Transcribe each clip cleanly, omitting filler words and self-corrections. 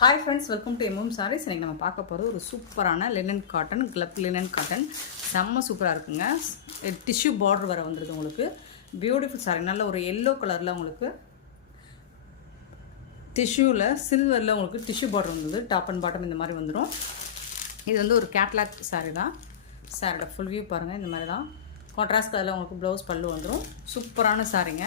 Hi friends, welcome to MM Sarees. இன்றைக்கி நம்ம பார்க்க போகிறது ஒரு சூப்பரான linen cotton, club linen cotton. செம்ம சூப்பராக இருக்குங்க. டிஷ்யூ பார்டர் வர வந்துடுது உங்களுக்கு. பியூட்டிஃபுல் சாரீ. நல்ல ஒரு எல்லோ கலரில் உங்களுக்கு டிஷ்யூவில் சில்வரில் உங்களுக்கு டிஷ்யூ பார்டர் வந்தது. டாப் அண்ட் பாட்டம் இந்த மாதிரி வந்துடும். இது வந்து ஒரு கேட்லாக் சாரீ தான். சாரியோட ஃபுல் வியூ பாருங்கள். இந்த மாதிரி தான் கான்ட்ராஸ்ட் கலரில் உங்களுக்கு ப்ளவுஸ் பல்லு வந்துடும். சூப்பரான சாரீங்க.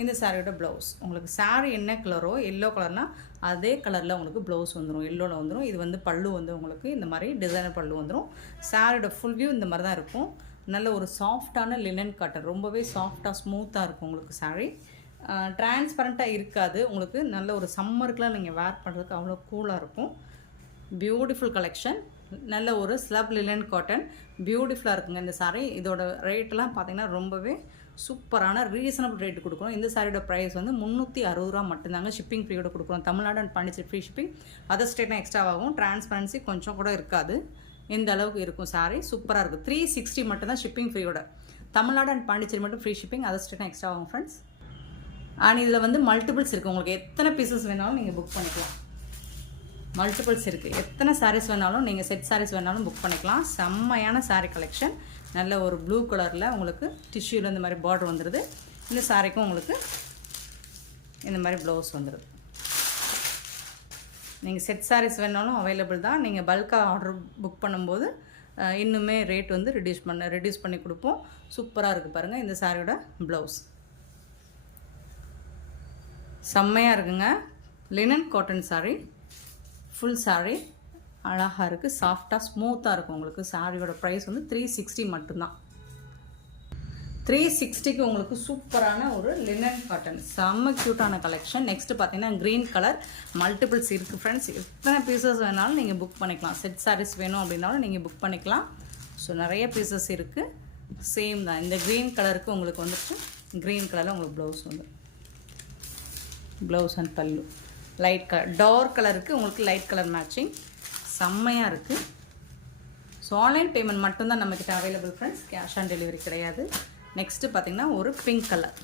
இந்த சாரியோட ப்ளவுஸ் உங்களுக்கு சாரீ என்ன கலரோ, எல்லோ கலர்னால் அதே கலரில் உங்களுக்கு ப்ளவுஸ் வந்துடும், எல்லோவில் வந்துடும். இது வந்து பல்லு வந்து உங்களுக்கு இந்த மாதிரி டிசைனர் பல்லு வந்துடும். சாரியோட ஃபுல் வியூ இந்த மாதிரி தான் இருக்கும். நல்ல ஒரு சாஃப்டான லினன் காட்டன், ரொம்பவே சாஃப்டாக ஸ்மூத்தாக இருக்கும் உங்களுக்கு சாரீ. டிரான்ஸ்பரண்ட்டாக இருக்காது உங்களுக்கு. நல்ல ஒரு சம்மருக்குலாம் நீங்கள் வேர் பண்ணுறதுக்கு அவ்வளோ கூலாக இருக்கும். Beautiful collection. நல்ல ஒரு ஸ்லப் லினன் காட்டன், பியூட்டிஃபுல்லாக இருக்குங்க இந்த சாரீ. இதோட ரேட்டெலாம் பார்த்திங்கன்னா ரொம்பவே சூப்பரான ரீசனபிள் ரேட்டு கொடுக்குறோம். இந்த சாரியோட ப்ரைஸ் வந்து 360 ரூபா மட்டும்தாங்க. ஷிப்பிங் ஃப்ரீயோட கொடுக்குறோம். Tamil Nadu and Pondicherry free shipping. Other ஸ்டேட்னா எக்ஸ்ட்ரா ஆகும். டிரான்ஸ்பரன்சி கொஞ்சம் கூட இருக்காது. இந்த அளவுக்கு இருக்கும் சாரீ. சூப்பராக இருக்குது. 360 மட்டும்தான் ஷிப்பிங் ஃப்ரீயோட. தமிழ்நாடு அண்ட் பாண்டிச்சேரி மட்டும் ஃப்ரீ ஷிப்பிங். அதர் ஸ்டேட்னா எக்ஸ்ட்ரா ஆகும் ஃப்ரெண்ட்ஸ். அண்ட் இதில் வந்து மல்டிபிள்ஸ் இருக்குது. உங்களுக்கு எத்தனை பீசஸ் வேணாலும் நீங்கள் புக் பண்ணிக்கலாம். மல்டிபிள்ஸ் இருக்குது. எத்தனை சாரீஸ் வேணாலும் நீங்கள் செட் சாரீஸ் வேணாலும் புக் பண்ணிக்கலாம். செம்மையான சாரீ கலெக்ஷன். நல்ல ஒரு ப்ளூ கலரில் உங்களுக்கு டிஷ்யூவில் இந்த மாதிரி பார்டர் வந்துடுது. இந்த சாரீக்கும் உங்களுக்கு இந்த மாதிரி ப்ளவுஸ் வந்துடுது. நீங்கள் செட் சாரீஸ் வேணாலும் அவைலபிள் தான். நீங்கள் பல்காக ஆர்டர் புக் பண்ணும்போது இன்னுமே ரேட் வந்து ரெடியூஸ் பண்ணி கொடுப்போம். சூப்பராக இருக்குது பாருங்கள் இந்த சாரியோட ப்ளவுஸ். செம்மையாக இருக்குங்க. Linen cotton sari, full sari அழகாக இருக்குது. சாஃப்டாக ஸ்மூத்தாக இருக்கும் உங்களுக்கு. சாரியோட ப்ரைஸ் வந்து 360 மட்டும்தான். 360க்கு உங்களுக்கு சூப்பரான ஒரு லினன் காட்டன், செம்ம க்யூட்டான கலெக்ஷன். நெக்ஸ்ட்டு பார்த்தீங்கன்னா க்ரீன் கலர். மல்டிபிள்ஸ் இருக்குது ஃப்ரெண்ட்ஸ். எத்தனை பீசஸ் வேணாலும் நீங்கள் புக் பண்ணிக்கலாம். செட் சாரீஸ் வேணும் அப்படின்னாலும் நீங்கள் புக் பண்ணிக்கலாம். ஸோ நிறைய பீசஸ் இருக்குது. சேம் தான். இந்த க்ரீன் கலருக்கு உங்களுக்கு வந்துட்டு க்ரீன் கலரில் உங்களுக்கு ப்ளவுஸ் வந்து ப்ளவுஸ் அண்ட் பல்லு லைட் கலர். டார்க் கலருக்கு உங்களுக்கு லைட் கலர் மேட்சிங். செம்மையாக இருக்குது. ஸோ ஆன்லைன் பேமெண்ட் மட்டும்தான் நம்மக்கிட்ட available friends. Cash on delivery கிடையாது. நெக்ஸ்ட்டு பார்த்திங்கன்னா ஒரு பிங்க் கலர்.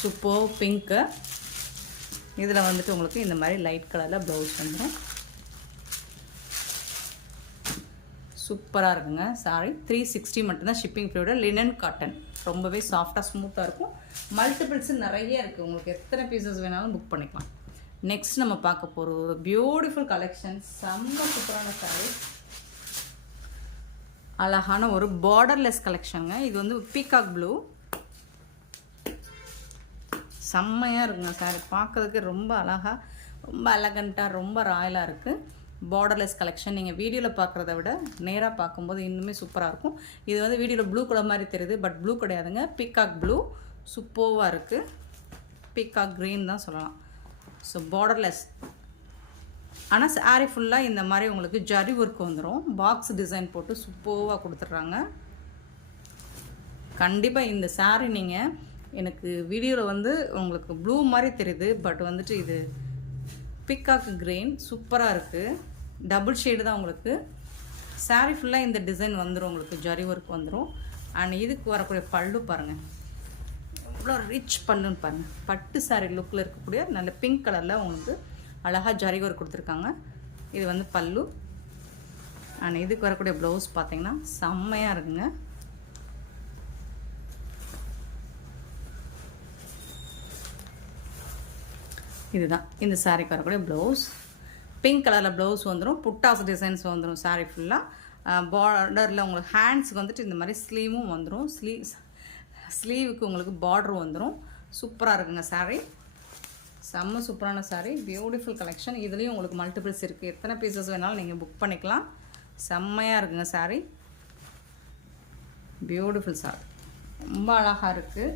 Super pink. இதில் வந்துட்டு உங்களுக்கு இந்த மாதிரி லைட் கலரில் ப்ளவுஸ் வந்துடும். சூப்பராக இருக்குங்க சாரி. 360 மட்டும்தான் ஷிப்பிங் ஃப்ரீயோட. லினன் காட்டன் ரொம்பவே சாஃப்டாக ஸ்மூத்தாக இருக்கும். மல்டிபிள்ஸு நிறைய இருக்குது. உங்களுக்கு எத்தனை பீசஸ் வேணாலும் புக் பண்ணிக்கலாம். நெக்ஸ்ட் நம்ம பார்க்க போகிற ஒரு பியூட்டிஃபுல் கலெக்ஷன். செம்ம சூப்பரான சாரீ. அழகான ஒரு பார்டர்லெஸ் கலெக்ஷனுங்க. இது வந்து பீகாக் ப்ளூ. செம்மையாக இருக்குங்க சாரீ. பார்க்கறதுக்கு ரொம்ப அழகாக, ரொம்ப எலகண்ட்டாக, ரொம்ப ராயலாக இருக்குது. Borderless collection. நீங்கள் வீடியோவில் பார்க்குறத விட நேராக பார்க்கும்போது இன்னுமே சூப்பராக இருக்கும். இது வந்து வீடியோவில் ப்ளூ கலர் மாதிரி தெரியுது, பட் ப்ளூ கிடையாதுங்க. பீகாக் ப்ளூ சூப்பராக இருக்குது. பீகாக் க்ரீன் தான் சொல்லலாம். So borderless. ஆனால் சாரீ ஃபுல்லாக இந்த மாதிரி உங்களுக்கு ஜரி ஒர்க் வந்துடும். பாக்ஸ் டிசைன் போட்டு சூப்பராக கொடுத்துட்றாங்க. கண்டிப்பாக இந்த சாரீ நீங்கள் எனக்கு வீடியோவில் வந்து உங்களுக்கு ப்ளூ மாதிரி தெரியுது, பட் வந்துட்டு இது பீகாக் க்ரீன் சூப்பராக இருக்குது. டபுள் ஷேடு தான் உங்களுக்கு. சாரீ ஃபுல்லாக இந்த டிசைன் வந்துடும் உங்களுக்கு. ஜரி ஒர்க் வந்துடும். அண்ட் இதுக்கு வரக்கூடிய பல்லு பாருங்கள், எவ்வளோ ரிச் பல்லுன்னு பாருங்கள். பட்டு சாரீ லுக்கில் இருக்கக்கூடிய நல்ல பிங்க் கலரில் உங்களுக்கு அழகாக ஜரி ஒர்க் கொடுத்துருக்காங்க. இது வந்து பல்லு. அண்ட் இதுக்கு வரக்கூடிய ப்ளவுஸ் பார்த்தீங்கன்னா செம்மையாக இருக்குங்க. இதுதான் இந்த சாரீக்கு வரக்கூடிய ப்ளவுஸ். பிங்க் கலரில் ப்ளவுஸ் வந்துடும். புட்டாஸ் டிசைன்ஸ் வந்துடும் சாரீ ஃபுல்லாக. பார்டரில் உங்களுக்கு ஹேண்ட்ஸுக்கு வந்துட்டு இந்த மாதிரி ஸ்லீவும் வந்துடும். ஸ்லீவுக்கு உங்களுக்கு பார்டர் வந்துடும். சூப்பராக இருக்குங்க சாரீ. செம்ம சூப்பரான சாரீ. Beautiful collection. இதுலேயும் உங்களுக்கு மல்டிபிள்ஸ் இருக்குது. எத்தனை பீசஸ் வேணாலும் நீங்கள் புக் பண்ணிக்கலாம். செம்மையாக இருக்குங்க சாரீ. பியூட்டிஃபுல் சாரீ. ரொம்ப அழகாக இருக்குது.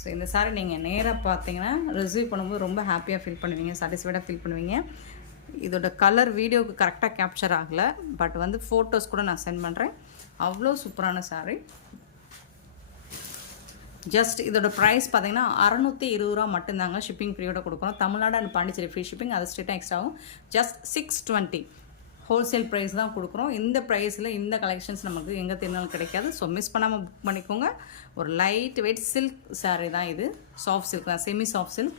ஸோ இந்த சாரீ நீங்கள் நேராக பார்த்தீங்கன்னா ரிசீவ் பண்ணும்போது ரொம்ப ஹாப்பியாக ஃபீல் பண்ணுவீங்க, சாட்டிஸ்ஃபைடாக ஃபீல் பண்ணுவீங்க. இதோட கலர் வீடியோவுக்கு கரெக்டாக கேப்சர் ஆகலை, பட் வந்து ஃபோட்டோஸ் கூட நான் சென்ட் பண்ணுறேன். அவ்வளோ சூப்பரான சாரீ. ஜஸ்ட் இதோட ப்ரைஸ் பார்த்தீங்கன்னா 620 ரூபா மட்டும்தாங்க. ஷிப்பிங் ஃப்ரீயோட கொடுக்குறோம். Tamil Nadu and Pondicherry free shipping. அது ஸ்டேட்டாக எக்ஸ்ட்ரா ஆகும். ஜஸ்ட் 620. ஹோல்சேல் ப்ரைஸ் தான் கொடுக்குறோம். இந்த ப்ரைஸில் இந்த கலெக்ஷன்ஸ் நமக்கு எங்கே தேடினாலும் கிடைக்காது. ஸோ மிஸ் பண்ணாமல் புக் பண்ணிக்கோங்க. ஒரு லைட் வெயிட் சில்க் சாரீ தான் இது. சாஃப்ட் சில்க் தான், செமி சாஃப்ட் சில்க்.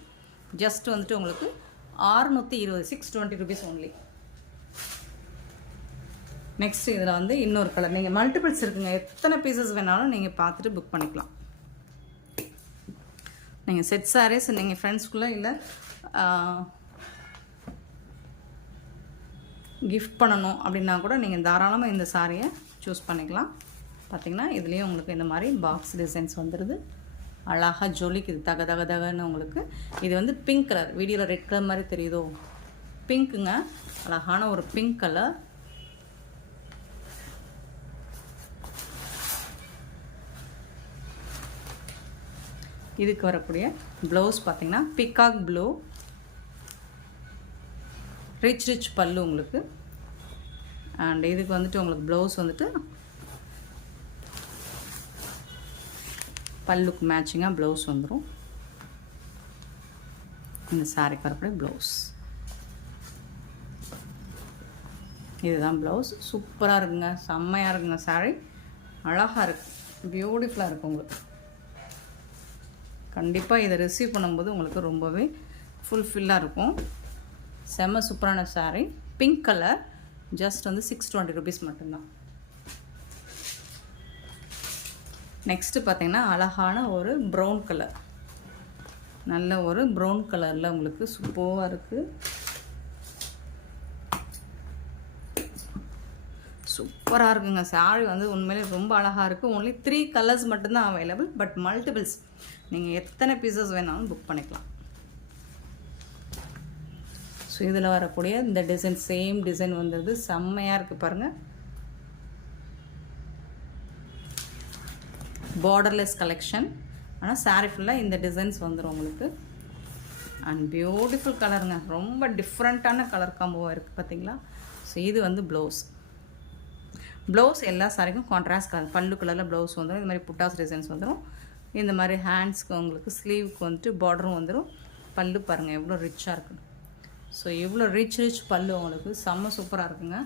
ஜஸ்ட் வந்துட்டு உங்களுக்கு 620, 620 rupees ஒன்லி. நெக்ஸ்ட் இதில் வந்து இன்னொரு கலர். நீங்கள் மல்டிபிள்ஸ் இருக்குங்க, எத்தனை பீசஸ் வேணாலும் நீங்கள் பார்த்துட்டு புக் பண்ணிக்கலாம். நீங்கள் செட் சாரீஸ் நீங்கள் ஃப்ரெண்ட்ஸ்குள்ளே இல்லை கிஃப்ட் பண்ணணும் அப்படின்னா கூட நீங்கள் தாராளமாக இந்த சாரியை சூஸ் பண்ணிக்கலாம். பார்த்திங்கன்னா இதுலேயும் உங்களுக்கு இந்த மாதிரி பாக்ஸ் டிசைன்ஸ் வந்துடுது. அழகாக ஜொலிக்குது, தக தக தகன்னு உங்களுக்கு. இது வந்து பிங்க் கலர், வீடியோவில் ரெட் கலர் மாதிரி தெரியுதோ, பிங்க்குங்க. அழகான ஒரு பிங்க் கலர். இதுக்கு வரக்கூடிய ப்ளவுஸ் பார்த்திங்கன்னா பிகாக் ப்ளூ, ரிச் பல்லு உங்களுக்கு. அண்ட் இதுக்கு வந்துட்டு உங்களுக்கு ப்ளவுஸ் வந்துட்டு பல்லுக்கு மேட்சிங்காக ப்ளவுஸ் வந்துடும். இந்த சாரிக்கு வரக்கூடிய ப்ளவுஸ் இதுதான் ப்ளவுஸ். சூப்பராக இருக்குங்க, செம்மையாக இருக்குங்க. சாரி அழகாக இருக்குது, பியூட்டிஃபுல்லாக இருக்குது உங்களுக்கு. கண்டிப்பாக இதை ரிசீவ் பண்ணும்போது உங்களுக்கு ரொம்பவே ஃபுல்ஃபில்லாக இருக்கும். செம்ம சூப்பரான சாரீ, பிங்க் கலர். ஜஸ்ட் வந்து 620 rupees மட்டும்தான். நெக்ஸ்ட்டு பார்த்திங்கன்னா அழகான ஒரு ப்ரௌன் கலர், நல்ல ஒரு ப்ரௌன் கலரில் உங்களுக்கு சூப்பராக இருக்குது. சூப்பராக இருக்குங்க சாரீ வந்து உண்மையிலே ரொம்ப அழகாக இருக்குது. ஒன்லி 3 கலர்ஸ் மட்டும்தான் அவைலபிள், பட் மல்டிபிள்ஸ் நீங்கள் எத்தனை பீசஸ் வேணாலும் புக் பண்ணிக்கலாம். ஸோ இதில் வரக்கூடிய இந்த டிசைன் சேம் டிசைன் வந்துடுது, செம்மையாக இருக்குது பாருங்கள். பார்டர்லெஸ் கலெக்ஷன், ஆனால் சாரீ ஃபுல்லாக இந்த டிசைன்ஸ் வந்துடும் உங்களுக்கு. அண்ட் பியூட்டிஃபுல் கலருங்க, ரொம்ப டிஃப்ரெண்ட்டான கலர் காம்போவாக இருக்குது பார்த்தீங்களா. ஸோ இது வந்து ப்ளவுஸ் எல்லா சாரிக்கும் கான்ட்ராஸ்ட் கலர், பல்லு கலரில் ப்ளவுஸ் வந்துடும். இந்த மாதிரி புட்டாஸ் டிசைன்ஸ் வந்துடும். இந்த மாதிரி ஹேண்ட்ஸ்க்கு உங்களுக்கு ஸ்லீவுக்கு வந்துட்டு பார்டரும் வந்துடும். பல்லு பாருங்கள் எவ்வளோ ரிச்சாக இருக்குது. ஸோ இவ்வளோ ரிச் பல்லு உங்களுக்கு செம்ம சூப்பராக இருக்குங்க.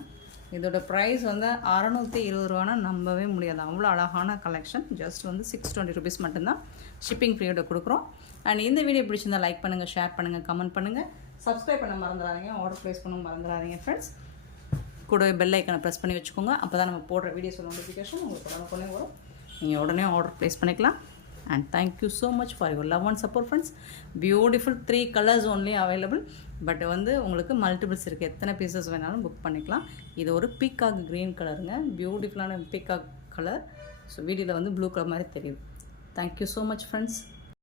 இதோட ப்ரைஸ் வந்து 620 ரூபானா நம்பவே முடியாது, அவ்வளோ அழகான கலெக்ஷன். ஜஸ்ட் வந்து 620 rupees மட்டும்தான் ஷிப்பிங் ஃப்ரீயோட கொடுக்குறோம். அண்ட் இந்த வீடியோ பிடிச்சிருந்தால் லைக் பண்ணுங்கள், ஷேர் பண்ணுங்கள், கமெண்ட் பண்ணுங்கள், சப்ஸ்கிரைப் பண்ண மறந்துடாதீங்க, ஆர்டர் ப்ளேஸ் பண்ண மறந்துடாதீங்க ஃப்ரெண்ட்ஸ். கூடவே பெல் ஐக்கனை ப்ரெஸ் பண்ணி வச்சுக்கோங்க. அப்போ தான் நம்ம போடுற வீடியோஸோட நோட்டிஃபிகேஷன் உங்களுக்கு உடனே வரும். நீங்கள் உடனே ஆர்டர் ப்ளேஸ் பண்ணிக்கலாம். And thank you so much for your love and support friends. Beautiful 3 colors only available, but வந்து உங்களுக்கு மல்டிபிள்ஸ் இருக்குது, எத்தனை பீசஸ் வேணாலும் புக் பண்ணிக்கலாம். இது ஒரு பீகாக் க்ரீன் கலருங்க, பியூட்டிஃபுல்லான பீகாக் கலர். ஸோ வீடியோவில் வந்து ப்ளூ கலர் மாதிரி தெரியுது. Thank you so much friends.